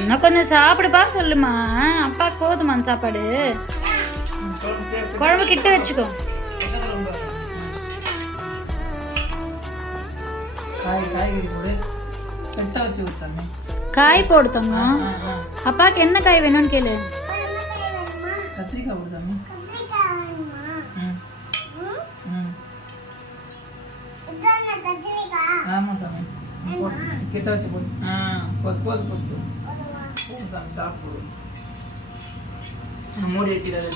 இன்னும் கொஞ்சம் சாப்பிடுப்பா சொல்லுமா. அப்பாவுக்கு போதுமா சாப்பாடு? குழம்பு கிட்ட வச்சுக்கோ. காய் போடு தங்கம். அப்பாவுக்கு என்ன காய் வேணும்னு கேளு. கத்திரிக்காய் போடு சாமி. ஆமா சாமி, கிட்ட வச்சு போடு. போது போது போது சாமி, சாப்பிடு. மூடி வச்சுக்காது.